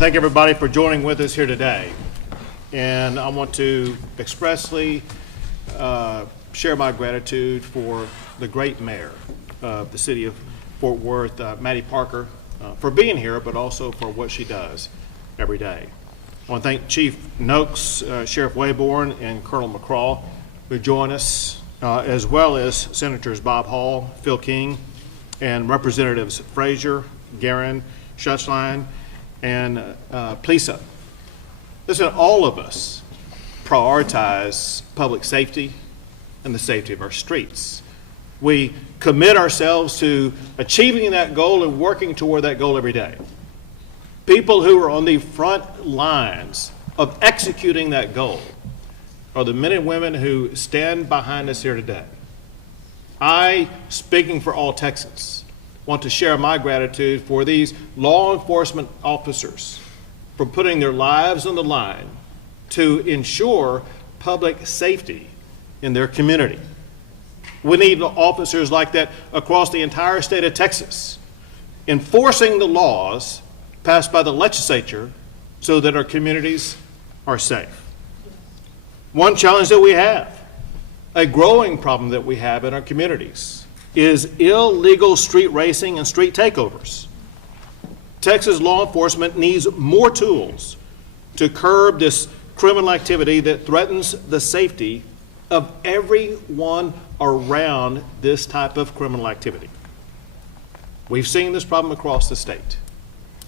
Thank everybody for joining with us here today. And I want to expressly share my gratitude for the great mayor of the city of Fort Worth, Mattie Parker, for being here, but also for what she does every day. I want to thank Chief Noakes, Sheriff Weybourn, and Colonel McCraw who join us, as well as Senators Bob Hall, Phil King, and Representatives Frazier, Guerin, Schutzline, and Plisa. Listen, all of us prioritize public safety and the safety of our streets. We commit ourselves to achieving that goal and working toward that goal every day. people who are on the front lines of executing that goal are the men and women who stand behind us here today. I, speaking for all Texans, want to share my gratitude for these law enforcement officers for putting their lives on the line to ensure public safety in their community. We need officers like that across the entire state of Texas, enforcing the laws passed by the legislature so that our communities are safe. One challenge that we have, a growing problem that we have in our communities, is illegal street racing and street takeovers. Texas law enforcement needs more tools to curb this criminal activity that threatens the safety of everyone around this type of criminal activity. We've seen this problem across the state.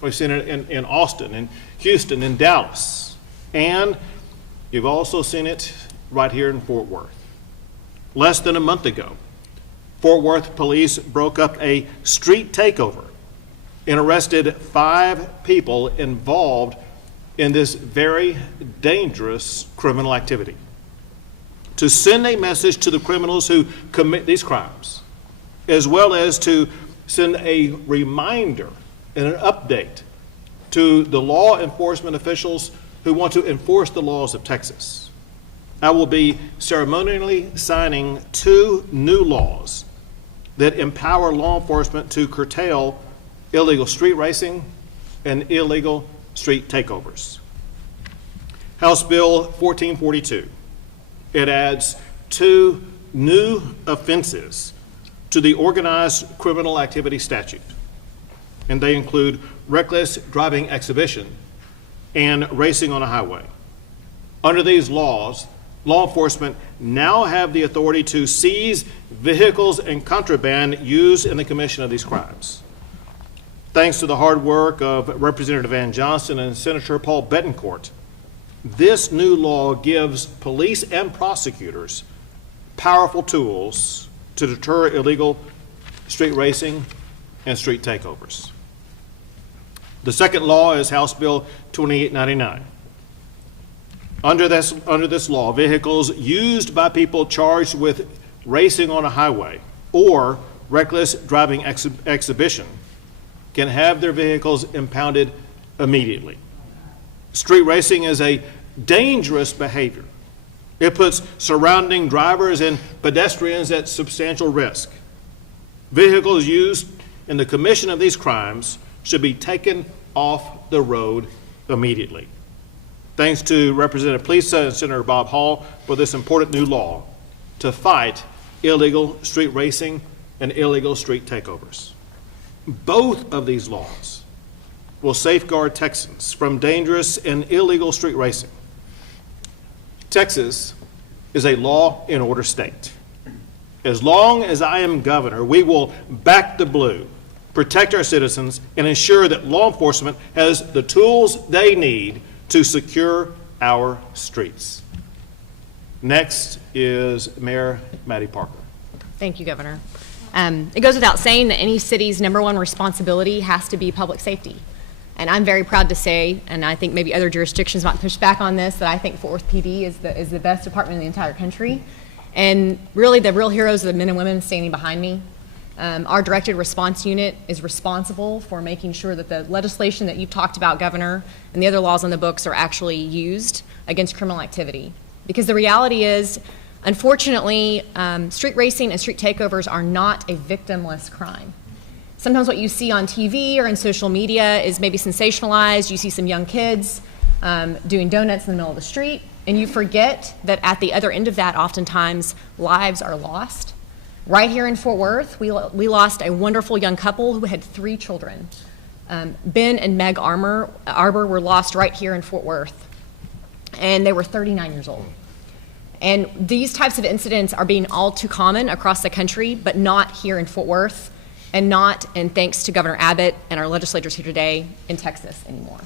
We've seen it in Austin, in Houston, in Dallas, and you've also seen it right here in Fort Worth. Less than a month ago, Fort Worth police broke up a street takeover and arrested 5 people involved in this very dangerous criminal activity. To send a message to the criminals who commit these crimes, as well as to send a reminder and an update to the law enforcement officials who want to enforce the laws of Texas. I will be ceremonially signing 2 new laws that empower law enforcement to curtail illegal street racing and illegal street takeovers. House Bill 1442. It adds 2 new offenses to the organized criminal activity statute, and they include reckless driving exhibition and racing on a highway. Under these laws, law enforcement now have the authority to seize vehicles and contraband used in the commission of these crimes. Thanks to the hard work of Representative Van Johnson and Senator Paul Bettencourt, this new law gives police and prosecutors powerful tools to deter illegal street racing and street takeovers. The second law is House Bill 2899. Under this law, vehicles used by people charged with racing on a highway or reckless driving exhibition can have their vehicles impounded immediately. Street racing is a dangerous behavior. It puts surrounding drivers and pedestrians at substantial risk. Vehicles used in the commission of these crimes should be taken off the road immediately. Thanks to Representative Plisa and Senator Bob Hall for this important new law to fight illegal street racing and illegal street takeovers. Both of these laws will safeguard Texans from dangerous and illegal street racing. Texas is a law and order state. As long as I am governor, we will back the blue, protect our citizens, and ensure that law enforcement has the tools they need to secure our streets. Next is Mayor Mattie Parker. Thank you, Governor. It goes without saying that any city's #1 responsibility has to be public safety. And I'm very proud to say, and I think maybe other jurisdictions might push back on this, that I think Fort Worth PD is the best department in the entire country. And really the real heroes are the men and women standing behind me. Our directed response unit is responsible for making sure that the legislation that you've talked about, Governor, and the other laws on the books are actually used against criminal activity. Because the reality is, unfortunately, street racing and street takeovers are not a victimless crime. Sometimes what you see on TV or in social media is maybe sensationalized. You see some young kids doing donuts in the middle of the street, and you forget that at the other end of that, oftentimes, lives are lost. Right here in Fort Worth, we lost a wonderful young couple who had 3 children. Ben and Meg Arbor were lost right here in Fort Worth, and they were 39 years old. And these types of incidents are being all too common across the country, but not here in Fort Worth, and not, and thanks to Governor Abbott and our legislators here today, in Texas anymore.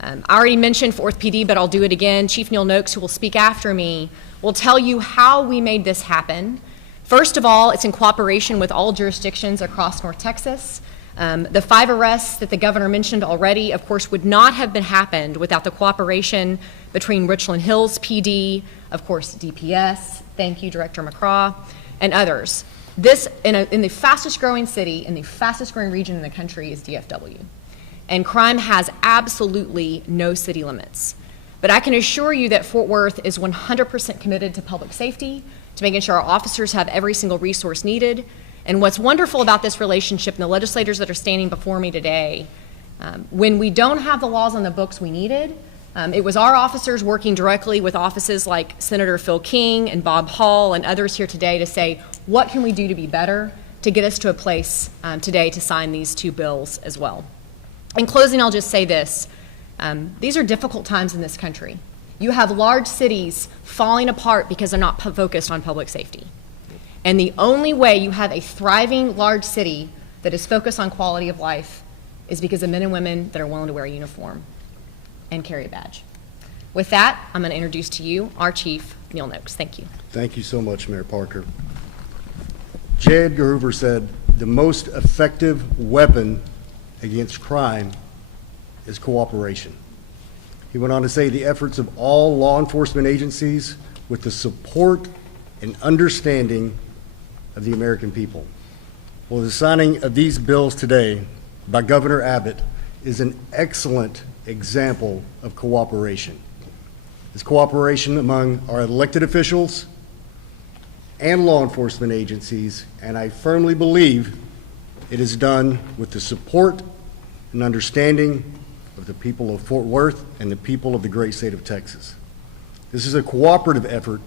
I already mentioned Fort Worth PD, but I'll do it again. Chief Neil Noakes, who will speak after me, will tell you how we made this happen. First of all, it's in cooperation with all jurisdictions across North Texas. The 5 arrests that the governor mentioned already, of course, would not have been happened without the cooperation between Richland Hills PD, of course, DPS, thank you, Director McCraw, and others. This, in the fastest growing city, in the fastest growing region in the country is DFW. And crime has absolutely no city limits. But I can assure you that Fort Worth is 100% committed to public safety, to making sure our officers have every single resource needed. And what's wonderful about this relationship, and the legislators that are standing before me today, when we don't have the laws on the books we needed, it was our officers working directly with offices like Senator Phil King and Bob Hall and others here today to say, what can we do to be better to get us to a place today to sign these 2 bills as well. In closing, I'll just say this. These are difficult times in this country. You have large cities falling apart because they're not focused on public safety. And the only way you have a thriving large city that is focused on quality of life is because of men and women that are willing to wear a uniform and carry a badge. With that, I'm going to introduce to you our chief, Neil Noakes. Thank you. Thank you so much, Mayor Parker. J. Edgar Hoover said, the most effective weapon against crime is cooperation. He went on to say the efforts of all law enforcement agencies with the support and understanding of the American people. Well, the signing of these bills today by Governor Abbott is an excellent example of cooperation. It's cooperation among our elected officials and law enforcement agencies, and I firmly believe it is done with the support and understanding of the people of Fort Worth and the people of the great state of Texas. This is a cooperative effort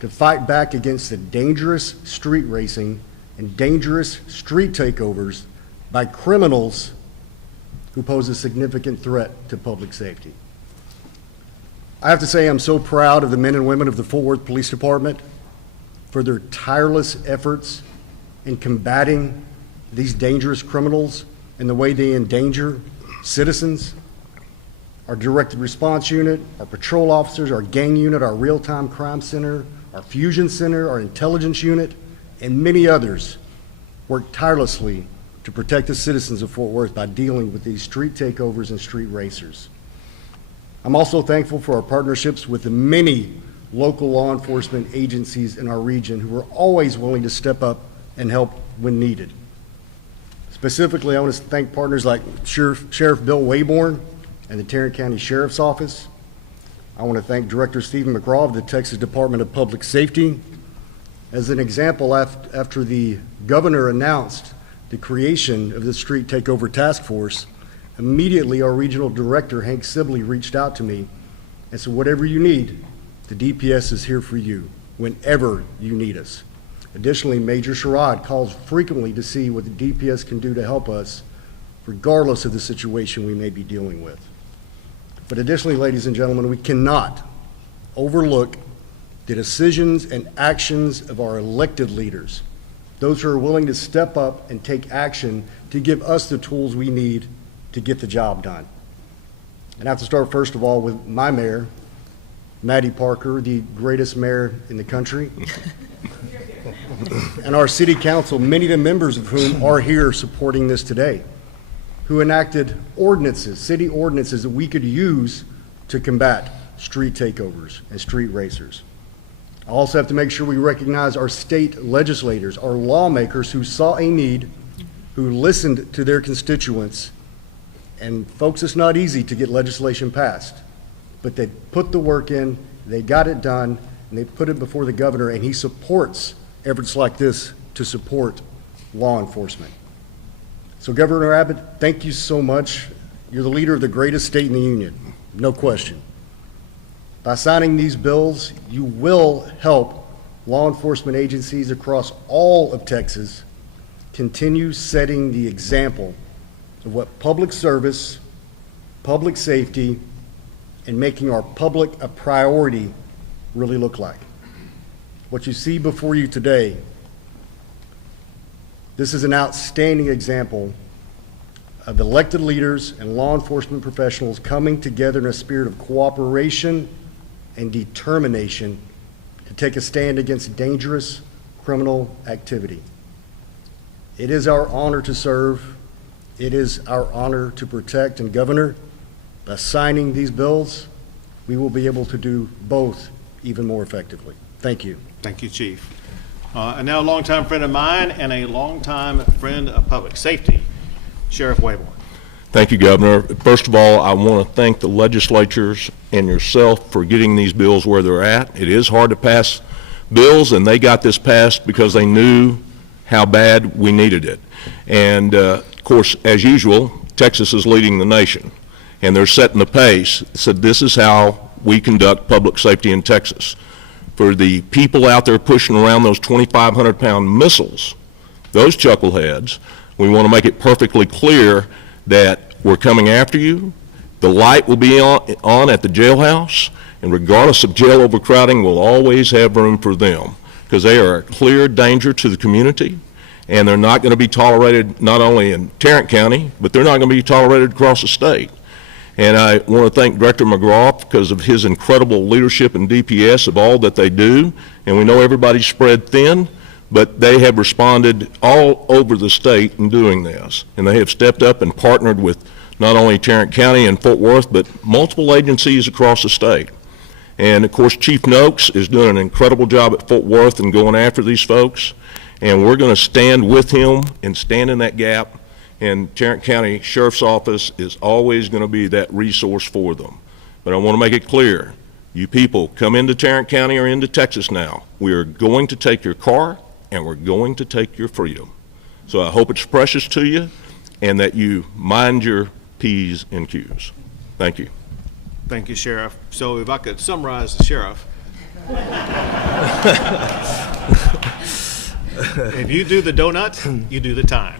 to fight back against the dangerous street racing and dangerous street takeovers by criminals who pose a significant threat to public safety. I have to say I'm so proud of the men and women of the Fort Worth Police Department for their tireless efforts in combating these dangerous criminals and the way they endanger citizens. Our directed response unit, our patrol officers, our gang unit, our real-time crime center, our fusion center, our intelligence unit, and many others work tirelessly to protect the citizens of Fort Worth by dealing with these street takeovers and street racers. I'm also thankful for our partnerships with the many local law enforcement agencies in our region who are always willing to step up and help when needed. Specifically, I want to thank partners like Sheriff Bill Weybourn and the Tarrant County Sheriff's Office. I want to thank Director Stephen McCraw of the Texas Department of Public Safety. As an example, after the governor announced the creation of the Street Takeover Task Force, immediately our regional director, Hank Sibley, reached out to me and said, whatever you need, the DPS is here for you whenever you need us. Additionally, Major Sherrod calls frequently to see what the DPS can do to help us, regardless of the situation we may be dealing with. But additionally, ladies and gentlemen, we cannot overlook the decisions and actions of our elected leaders, those who are willing to step up and take action to give us the tools we need to get the job done. And I have to start first of all with my mayor, Mattie Parker, the greatest mayor in the country, and our city council, many of the members of whom are here supporting this today, who enacted ordinances, city ordinances that we could use to combat street takeovers and street racers. I also have to make sure we recognize our state legislators, our lawmakers who saw a need, who listened to their constituents. And folks, it's not easy to get legislation passed, but they put the work in, they got it done, and they put it before the governor, and he supports efforts like this to support law enforcement. So Governor Abbott, thank you so much. You're the leader of the greatest state in the union, no question. By signing these bills, you will help law enforcement agencies across all of Texas continue setting the example of what public service, public safety, and making our public a priority really look like. What you see before you today, this is an outstanding example of elected leaders and law enforcement professionals coming together in a spirit of cooperation and determination to take a stand against dangerous criminal activity. It is our honor to serve It is our honor to protect, and Governor, by signing these bills, we will be able to do both even more effectively. Thank you. Thank you, Chief. And now a longtime friend of mine and a longtime friend of public safety, Sheriff Weybourn. Thank you, Governor. First of all, I want to thank the legislatures and yourself for getting these bills where they're at. It is hard to pass bills, and they got this passed because they knew how bad we needed it. And of course, as usual, Texas is leading the nation, and they're setting the pace. So this is how we conduct public safety in Texas. For the people out there pushing around those 2,500-pound missiles, those chuckleheads, we want to make it perfectly clear that we're coming after you. The light will be on at the jailhouse, and regardless of jail overcrowding, we'll always have room for them because they are a clear danger to the community, and they're not going to be tolerated not only in Tarrant County, but they're not going to be tolerated across the state. And I want to thank Director McCraw because of his incredible leadership in DPS of all that they do. And we know everybody's spread thin, but they have responded all over the state in doing this. And they have stepped up and partnered with not only Tarrant County and Fort Worth, but multiple agencies across the state. And of course, Chief Noakes is doing an incredible job at Fort Worth and going after these folks. And we're going to stand with him and stand in that gap. And Tarrant County Sheriff's Office is always going to be that resource for them. But I want to make it clear, you people come into Tarrant County or into Texas now, we are going to take your car and we're going to take your freedom. So I hope it's precious to you and that you mind your P's and Q's. Thank you. Thank you, Sheriff. So if I could summarize the sheriff. If you do the donut, you do the time.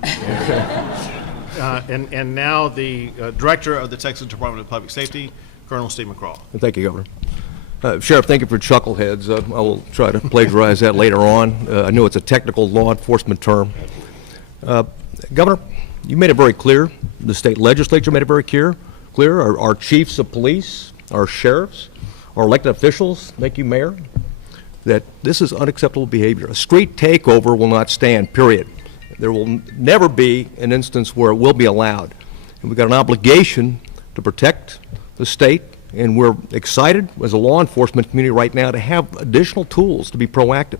And now the Director of the Texas Department of Public Safety, Colonel Steve McCraw. Thank you, Governor. Sheriff, thank you for chuckleheads. I will try to plagiarize that later on. I know it's a technical law enforcement term. Governor, you made it very clear. The state legislature made it very clear. Our chiefs of police, our sheriffs, our elected officials, thank you, Mayor, that this is unacceptable behavior. A street takeover will not stand, period. There will never be an instance where it will be allowed. And we've got an obligation to protect the state, and we're excited as a law enforcement community right now to have additional tools to be proactive.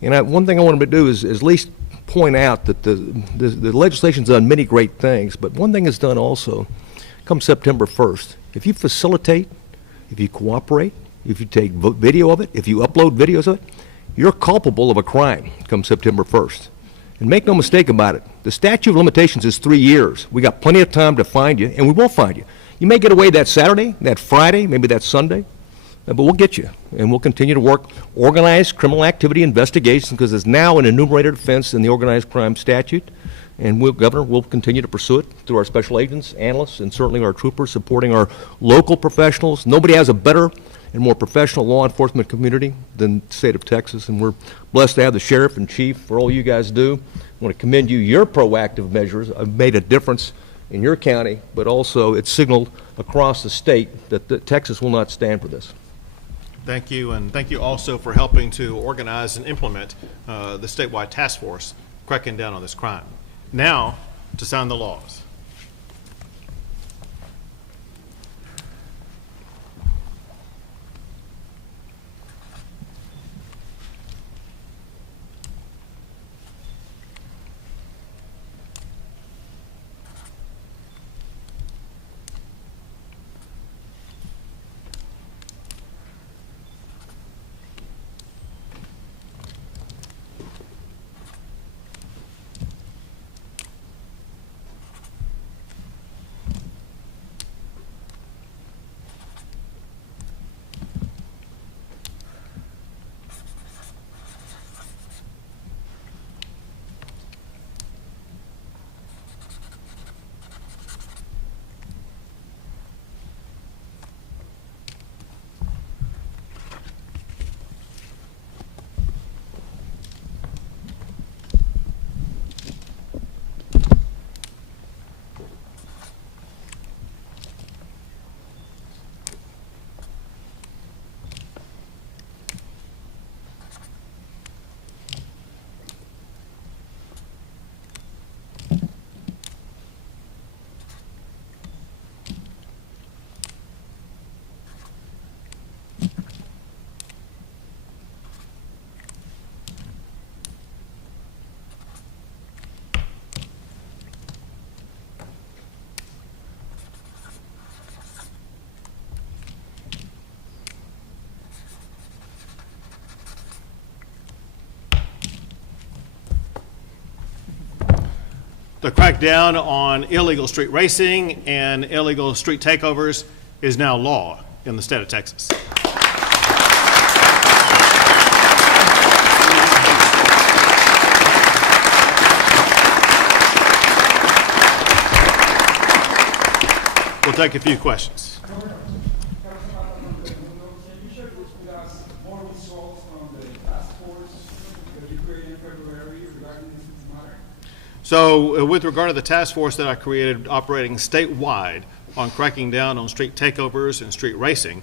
And one thing I wanted to do is at least point out that the legislation's done many great things, but one thing is done also, come September 1st, if you facilitate, if you cooperate, if you take video of it, if you upload videos of it, you're culpable of a crime come September 1st. And make no mistake about it, the statute of limitations is 3 years. We got plenty of time to find you, and we will find you. You may get away that Saturday, that Friday, maybe that Sunday, but we'll get you. And we'll continue to work organized criminal activity investigations because it's now an enumerated offense in the organized crime statute. And Governor, we'll continue to pursue it through our special agents, analysts, and certainly our troopers supporting our local professionals. Nobody has a better and more professional law enforcement community than the state of Texas, and we're blessed to have the sheriff and chief for all you guys do. I want to commend you. Your proactive measures have made a difference in your county, but also it's signaled across the state that Texas will not stand for this. Thank you, and thank you also for helping to organize and implement the statewide task force cracking down on this crime. Now, to sign the laws. The crackdown on illegal street racing and illegal street takeovers is now law in the state of Texas. We'll take a few questions. Can you share with us more results from the task force that you created in February regarding this matter? So with regard to the task force that I created operating statewide on cracking down on street takeovers and street racing,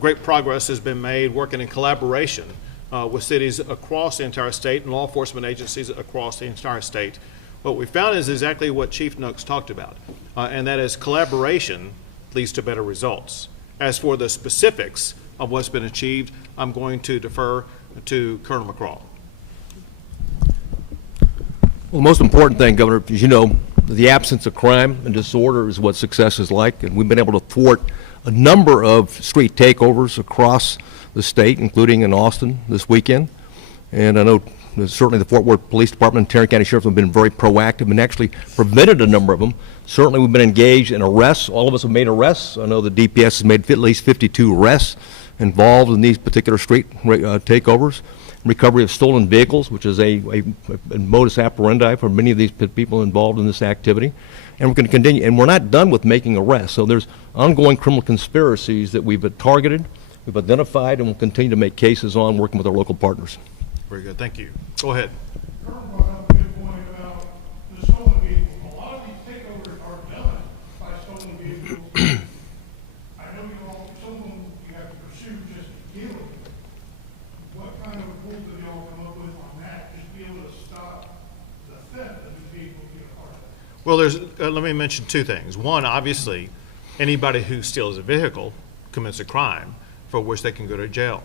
great progress has been made working in collaboration with cities across the entire state and law enforcement agencies across the entire state. What we found is exactly what Chief Noakes talked about, and that is collaboration leads to better results. As for the specifics of what's been achieved, I'm going to defer to Colonel McCraw. Well, the most important thing, Governor, as you know, the absence of crime and disorder is what success is like, and we've been able to thwart a number of street takeovers across the state, including in Austin this weekend. And I know certainly the Fort Worth Police Department and Tarrant County Sheriff have been very proactive and actually prevented a number of them. Certainly we've been engaged in arrests. All of us have made arrests. I know the DPS has made at least 52 arrests involved in these particular street takeovers. Recovery of stolen vehicles, which is a modus operandi for many of these people involved in this activity. And we're going to continue, and we're not done with making arrests. So there's ongoing criminal conspiracies that we've targeted, we've identified, and we'll continue to make cases on working with our local partners. Very good, thank you. Go ahead. Colonel brought up a good point about the stolen vehicles. A lot of these takeovers are done by stolen vehicles. I know you all, some of them you have to pursue just to kill them. What kind of rules did y'all come up with on that, just be able to stop the theft of these vehicles being a part of it? Well, there's, let me mention two things. One, obviously, anybody who steals a vehicle commits a crime for which they can go to jail.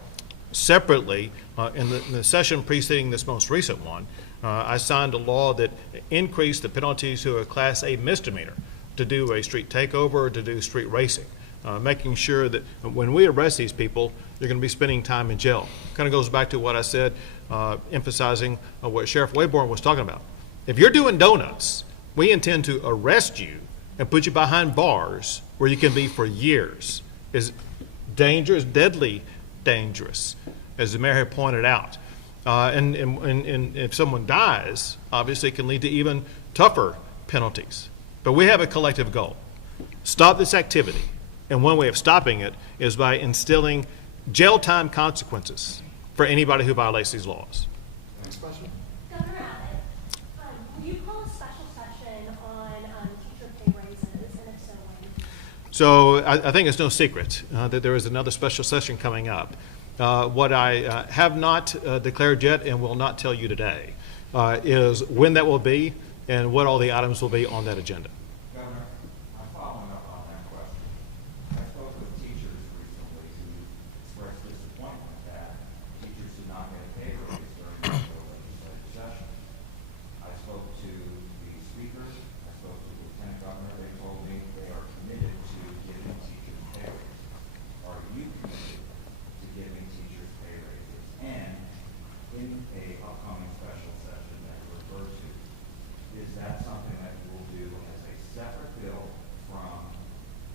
Separately, in the session preceding this most recent one, I signed a law that increased the penalties to a Class A misdemeanor to do a street takeover or to do street racing, making sure that when we arrest these people, they're going to be spending time in jail. Kind of goes back to what I said, emphasizing what Sheriff Weybourn was talking about. If you're doing donuts, we intend to arrest you and put you behind bars where you can be for years. Is dangerous, deadly dangerous, as the mayor had pointed out. And if someone dies, obviously it can lead to even tougher penalties. But we have a collective goal. Stop this activity. And one way of stopping it is by instilling jail time consequences for anybody who violates these laws. Next question. Governor Abbott, will you call a special session on teacher pay raises, and if so, when? So I think it's no secret that there is another special session coming up. What I have not declared yet and will not tell you today is when that will be and what all the items will be on that agenda. Governor, I'm following up on that question. I spoke with teachers recently who expressed disappointment that teachers did not get a pay raise during the legislative session. I spoke to the speakers, I spoke to the lieutenant governor. They told me they are committed to giving teachers pay raises. Are you committed to giving teachers pay raises? And in a upcoming special session that you referred to, is that something that you will do as a separate bill from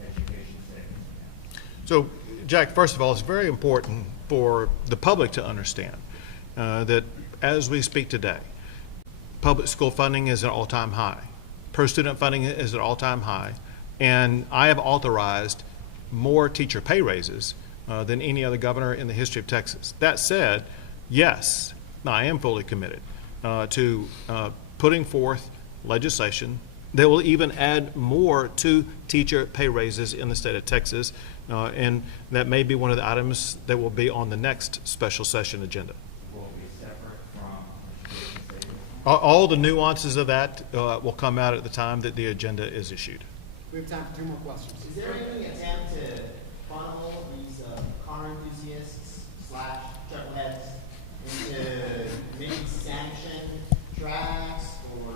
education savings accounts? So, Jack, first of all, it's very important for the public to understand that as we speak today, public school funding is at an all-time high. Per-student funding is at an all-time high. And I have authorized more teacher pay raises than any other governor in the history of Texas. That said, yes, I am fully committed to putting forth legislation that will even add more to teacher pay raises in the state of Texas, and that may be one of the items that will be on the next special session agenda. Will it be separate from education savings? All the nuances of that will come out at the time that the agenda is issued. We have time for 2 more questions. Is there any attempt to funnel these car enthusiasts / chuckleheads into maybe sanction tracks, or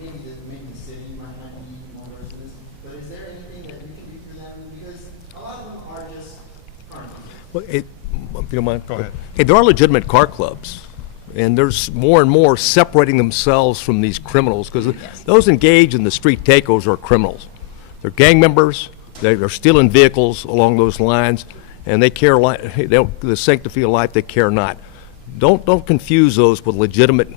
maybe the city might be more versus? But is there anything that we can do for them? Because a lot of them are just car enthusiasts. Well, if you don't mind. Go ahead. Hey, there are legitimate car clubs And there's more and more separating themselves from these criminals, because those engaged in the street takeovers are criminals. They're gang members, they're stealing vehicles along those lines, and they care, the sanctity of life, they care not. Don't confuse those with legitimate,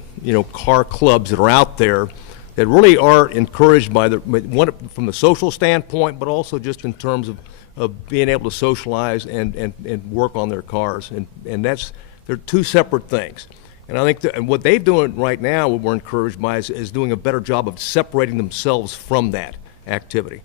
car clubs that are out there that really are encouraged by from the social standpoint, but also just in terms of being able to socialize and work on their cars. And they're two separate things. And I think and what they're doing right now, what we're encouraged by, is doing a better job of separating themselves from that activity.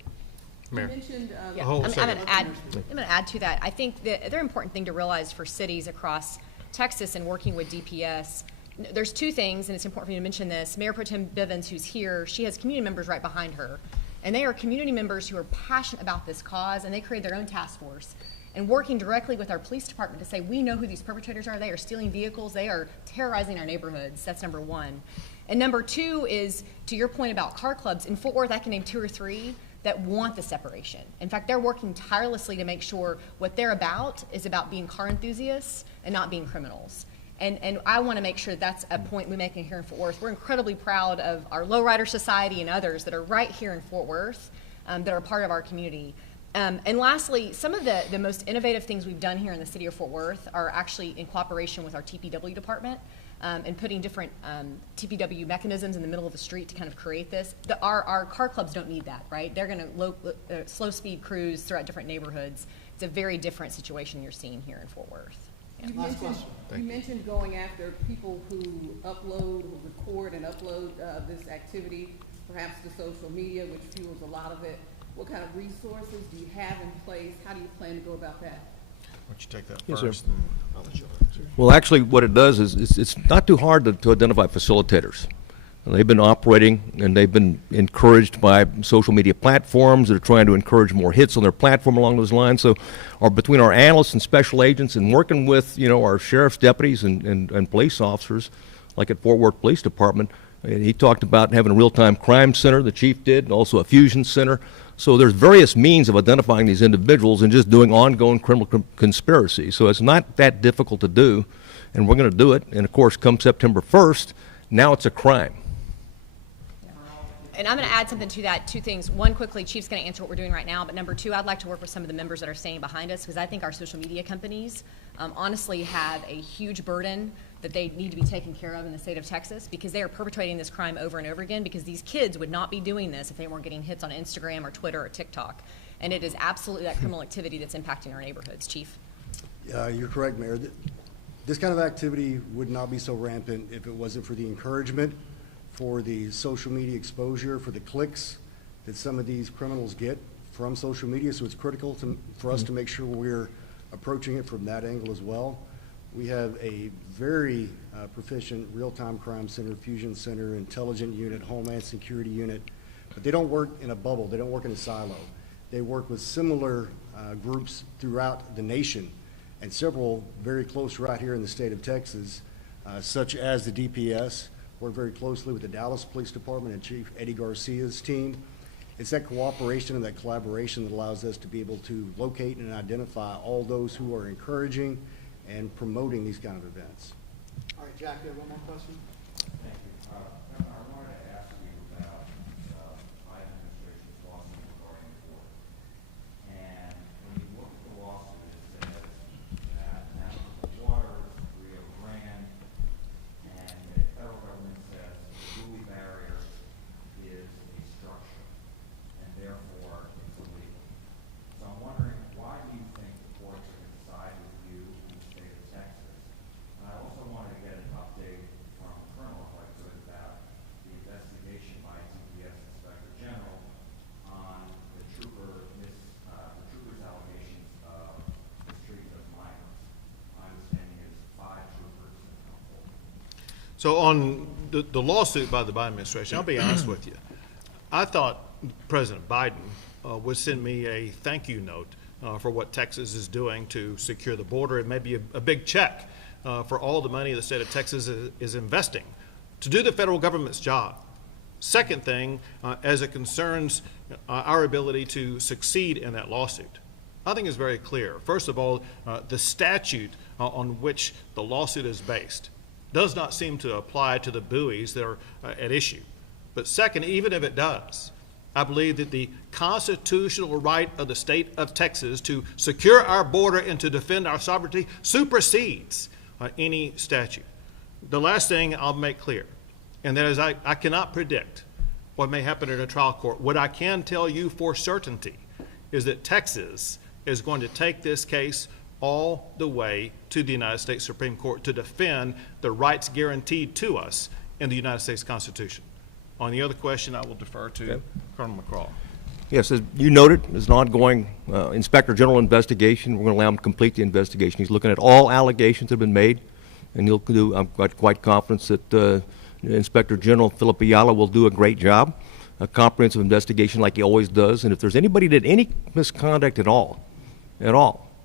Mayor. I'm whole going second. to add to that. I think the other important thing to realize for cities across Texas and working with DPS, there's two things, and it's important for me to mention this. Mayor Pro Tem Bivens, who's here, she has community members right behind her. And they are community members who are passionate about this cause, and they created their own task force. And working directly with our police department to say, we know who these perpetrators are. They are stealing vehicles. They are terrorizing our neighborhoods. That's number one. And number two is, to your point about car clubs, in Fort Worth, I can name 2 or 3 that want the separation. In fact, they're working tirelessly to make sure what they're about is about being car enthusiasts and not being criminals. And I want to make sure that's a point we make here in Fort Worth. We're incredibly proud of our Lowrider Society and others that are right here in Fort Worth that are part of our community. And lastly, some of the most innovative things we've done here in the city of Fort Worth are actually in cooperation with our TPW department and putting different TPW mechanisms in the middle of the street to kind of create this. Our car clubs don't need that, right? They're going to slow speed cruise throughout different neighborhoods. It's a very different situation you're seeing here in Fort Worth. You mentioned going after people who upload, who record and upload this activity, perhaps to social media, which fuels a lot of it. What kind of resources do you have in place? How do you plan to go about that? Why don't you take that Yes, first? sir. And I'll let you answer. Well, actually, what it does is it's not too hard to identify facilitators. They've been operating, and they've been encouraged by social media platforms that are trying to encourage more hits on their platform along those lines. So between our analysts and special agents and working with, our sheriff's deputies and police officers, like at Fort Worth Police Department, he talked about having a real-time crime center, the chief did, and also a fusion center. So there's various means of identifying these individuals and just doing ongoing criminal conspiracy. So it's not that difficult to do, and we're going to do it. And of course, come September 1st, now it's a crime. And I'm going to add something to that, 2 things. One, quickly, Chief's going to answer what we're doing right now, but number 2, I'd like to work with some of the members that are standing behind us, because I think our social media companies honestly have a huge burden that they need to be taken care of in the state of Texas, because they are perpetrating this crime over and over again, because these kids would not be doing this if they weren't getting hits on Instagram or Twitter or TikTok. And it is absolutely that criminal activity that's impacting our neighborhoods. Chief? You're correct, Mayor. This kind of activity would not be so rampant if it wasn't for the encouragement, for the social media exposure, for the clicks that some of these criminals get from social media. So it's critical for us to make sure we're approaching it from that angle as well. We have a very proficient real-time crime center, fusion center, intelligent unit, homeland security unit, but they don't work in a bubble. They don't work in a silo. They work with similar groups throughout the nation, and several very close right here in the state of Texas, such as the DPS. Work very closely with the Dallas Police Department and Chief Eddie Garcia's team. It's that cooperation and that collaboration that allows us to be able to locate and identify all those who are encouraging and promoting these kind of events. All right, Jack, you have one more question? Thank you. Governor, I wanted to ask you about the Biden administration's lawsuit regarding the border. And when you look at the lawsuit, it says that navigable waters, Rio Grande, and the federal government says the buoy barrier is a structure, and therefore it's illegal. So I'm wondering, why do you think the courts are going to side with you in the state of Texas? And I also wanted to get an update from Colonel, if I could, about the investigation by TPS Inspector General on the trooper's allegations of mistreatment of minors. My understanding is 5 troopers have come forward. So on the lawsuit by the Biden administration, I'll be honest with you. I thought President Biden would send me a thank you note for what Texas is doing to secure the border, and maybe a big check for all the money the state of Texas is investing to do the federal government's job. Second thing, as it concerns our ability to succeed in that lawsuit, I think is very clear. First of all, the statute on which the lawsuit is based does not seem to apply to the buoys that are at issue. But second, even if it does, I believe that the constitutional right of the state of Texas to secure our border and to defend our sovereignty supersedes any statute. The last thing I'll make clear, and that is I cannot predict what may happen in a trial court. What I can tell you for certainty is that Texas is going to take this case all the way to the United States Supreme Court to defend the rights guaranteed to us in the United States Constitution. On the other question, I will defer to Colonel McCraw. Yes, as you noted, there's an ongoing Inspector General investigation. We're going to allow him to complete the investigation. He's looking at all allegations that have been made, and he'll do, I'm quite confident that Inspector General Philip Ayala will do a great job, a comprehensive investigation like he always does. And if there's anybody that any misconduct at all,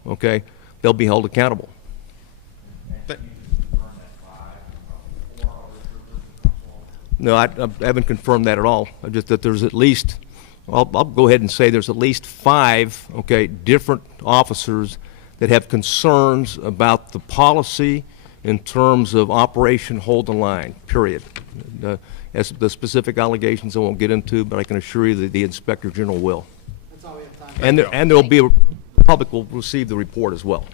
okay, they'll be held accountable. No, I haven't confirmed that at all. Just that there's at least, I'll go ahead and say there's at least 5, okay, different officers that have concerns about the policy in terms of Operation Hold the Line, period. As the specific allegations I won't get into, but I can assure you that the Inspector General will. That's all we have time for. And there'll be, the public will receive the report as well.